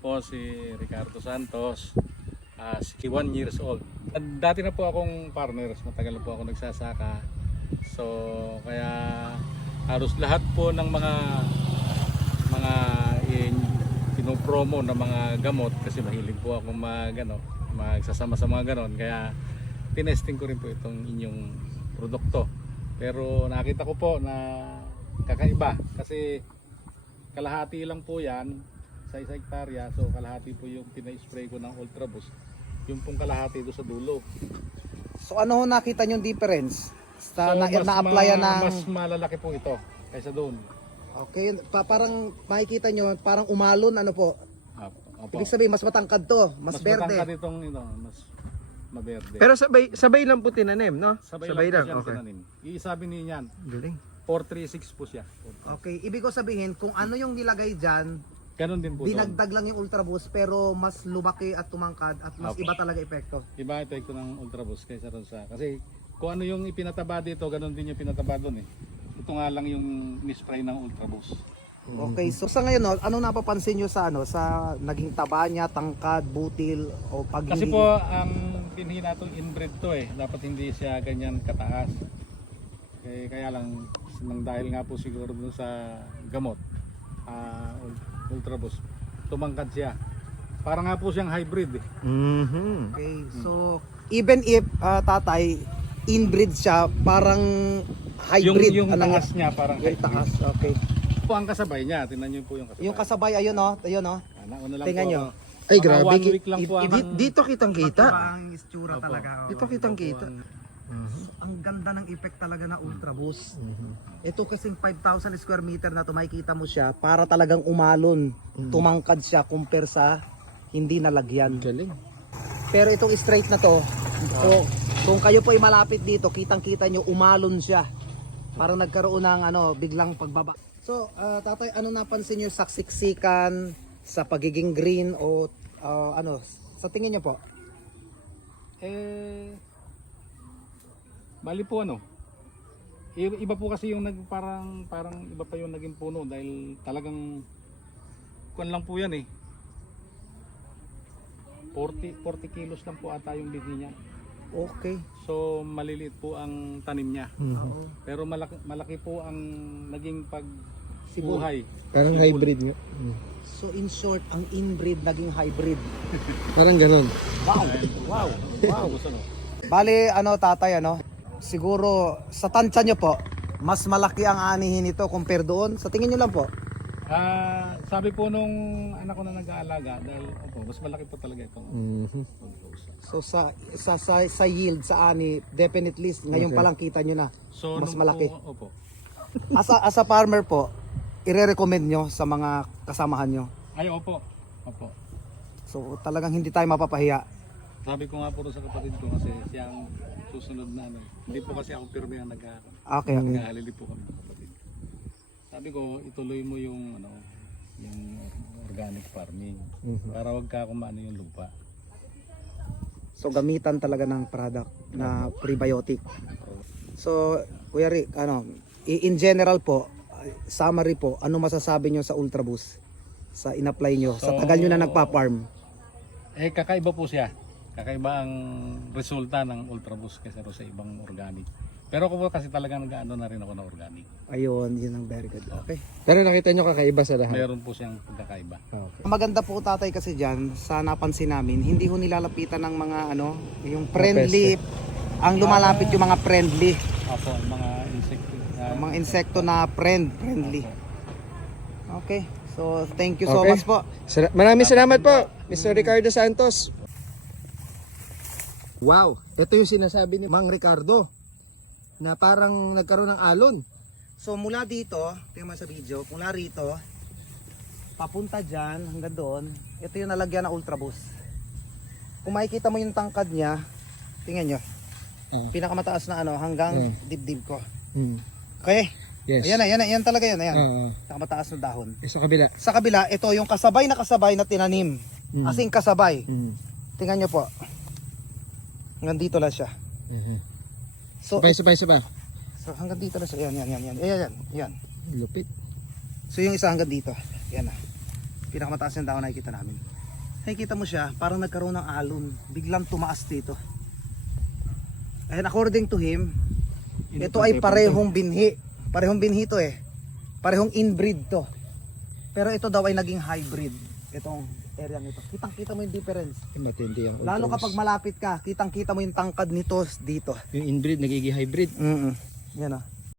po si Ricardo Santos, 61 years old. Dati na po akong farmers, matagal na po ako nagsasaka. So kaya halos lahat po ng mga pinopromo na mga gamot, kasi mahilig po ako magsasama sa mga ganon, kaya tinesting ko rin po itong inyong produkto. Pero nakita ko po na kakaiba kasi kalahati lang po yan sa 1 hektarya. So kalahati po yung pina-spray ko ng Ultra Boost, yung pong kalahati doon sa dulo. So ano ho nakita yung difference? So Na-applyan ng... mas malalaki po ito kaysa doon. Okay, parang makikita nyo, parang umalon ano po. Opo. Ibig sabihin mas matangkad to, mas berde. Matangkad itong mas maberde. Pero sabay lang po tinanim, no? Sabay lang po siya tinanim. Iisabi niyan, Galing. 436 po siya. Okay, ibig ko sabihin kung ano yung nilagay dyan, Ganon din po doon. dinagdag lang yung Ultra Boost pero mas lumaki at tumangkad at mas Opo. iba talaga epekto. Iba epekto ng Ultra Boost kaysa ron sa, kasi kung ano yung ipinataba dito, ganon din yung pinataba doon eh. Ito nga lang yung ni-spray ng Ultra Boost. Okay, so sa ngayon no, anong napapansin nyo sa sa naging taba niya, tangkad, butil o pagli? Kasi po ang binhi natong inbred to eh, dapat hindi siya ganyan kataas. Kaya lang nang dahil nga po siguro dun sa gamot, Ultra Boost, tumangkad siya. Para nga po siyang hybrid eh. Okay, so even if tatay inbreed siya, parang hybrid Yung taas niya parang yung hybrid. taas, okay. Po ang kasabay niya, tingnan niyo po yung kasabay. Yung kasabay ayun no, ayun no. Una lang Tingnan po, nyo. Ay, mga grabe. 1 week lang po ang Dito kitang-kita. Ang itsura Opo. talaga. Dito kitang-kita. Ang ganda ng effect talaga na Ultra Boost. Ito kasing 5,000 square meter na to, makikita mo siya, para talagang umalon. Tumangkad siya compare sa hindi nalagyan. Galing. Pero itong straight na to, kung kayo po ay malapit dito, kitang-kita nyo, umalon siya. Parang nagkaroon ng biglang pagbaba. So, tatay, ano napansin nyo sa siksikan, sa pagiging green o sa tingin nyo po? Bali po iba po kasi yung parang iba pa yung naging puno dahil talagang kuwan lang po yan eh. 40 kilos lang po ata yung binhi niya. Okay. So maliliit po ang tanim niya. Oo. Pero malaki po ang naging pagbuhay. Parang Sibol. hybrid nga. So in short, ang inbreed naging hybrid. Parang ganon. Wow. Tapos Bali, tatay, siguro sa tansya nyo po, mas malaki ang anihin nito compare doon. Sa tingin nyo lang po. sabi po nung anak ko na nag-aalaga, dahil mas malaki po talaga itong So sa yield, sa ani, definitely ngayon pa lang kita nyo na so, mas nung malaki. Po, opo. As a farmer po, ire-recommend nyo sa mga kasamahan nyo. Ay, opo. So talagang hindi tayo mapapahiya. Sabi ko nga po sa kapatid ko kasi siya ang susunod na Hindi po kasi ako pirmi ang Okay. nag-aalili po kami ng kapatid. Sabi ko, ituloy mo yung organic farming para wag ka kumano yung lupa. So gamitan talaga ng product na prebiotic. So Kuya Rick, in general po, summary po, ano masasabi nyo sa Ultra Boost sa in-apply nyo? Sa tagal nyo na nagpa-farm. Kakaiba po siya. Kakaiba ang resulta ng Ultra Boost kaysa sa ibang organic. Pero ako po kasi talagang nag-ano na rin ako ng organic. Ayun, yun ang very good. Okay. Pero nakita nyo kakaiba sa lahat. Meron po siyang pagkakaiba. Okay. Ang maganda po tatay kasi dyan, sa napansin namin, hindi ho nilalapitan ng mga yung friendly, ang lumalapit yung mga friendly, Ako, mga insekto. mga insekto na friendly. Okay. So, thank you so Okay. much po. Maraming salamat po, Mr. Ricardo Santos. Wow, ito yung sinasabi ni Mang Ricardo na parang nagkaroon ng alon. So, mula dito, tingnan mo sa video, mula rito, papunta dyan, hanggang doon, ito yung nalagyan ng Ultra Boost. Kung makikita mo yung tangkad niya, tingnan nyo. Pinakamataas na hanggang dibdib ko. Okay? Yes. Ayan talaga yun. Ayan. Oo. Pinakamataas na dahon. Sa kabila. Sa kabila, ito yung kasabay na tinanim. Asing kasabay. Tingnan nyo po. Hanggang dito lang siya. So, Sabay. so hanggang dito lang siya. Ayan. Lupit. So yung isa hanggang dito. Ayan na. Pinakamataas yung dahon nakikita namin. Nakikita mo siya, parang nagkaroon ng alon. Biglang tumaas dito. And according to him, ito ay parehong binhi. Parehong binhi to eh. Parehong inbreed to. Pero ito daw ay naging hybrid. Itong area nito. Kitang-kita mo yung difference. Matindi ang Lalo kapag malapit ka, kitang-kita mo yung tangkad nito dito. yung inbreed nagiging hybrid. Yan o.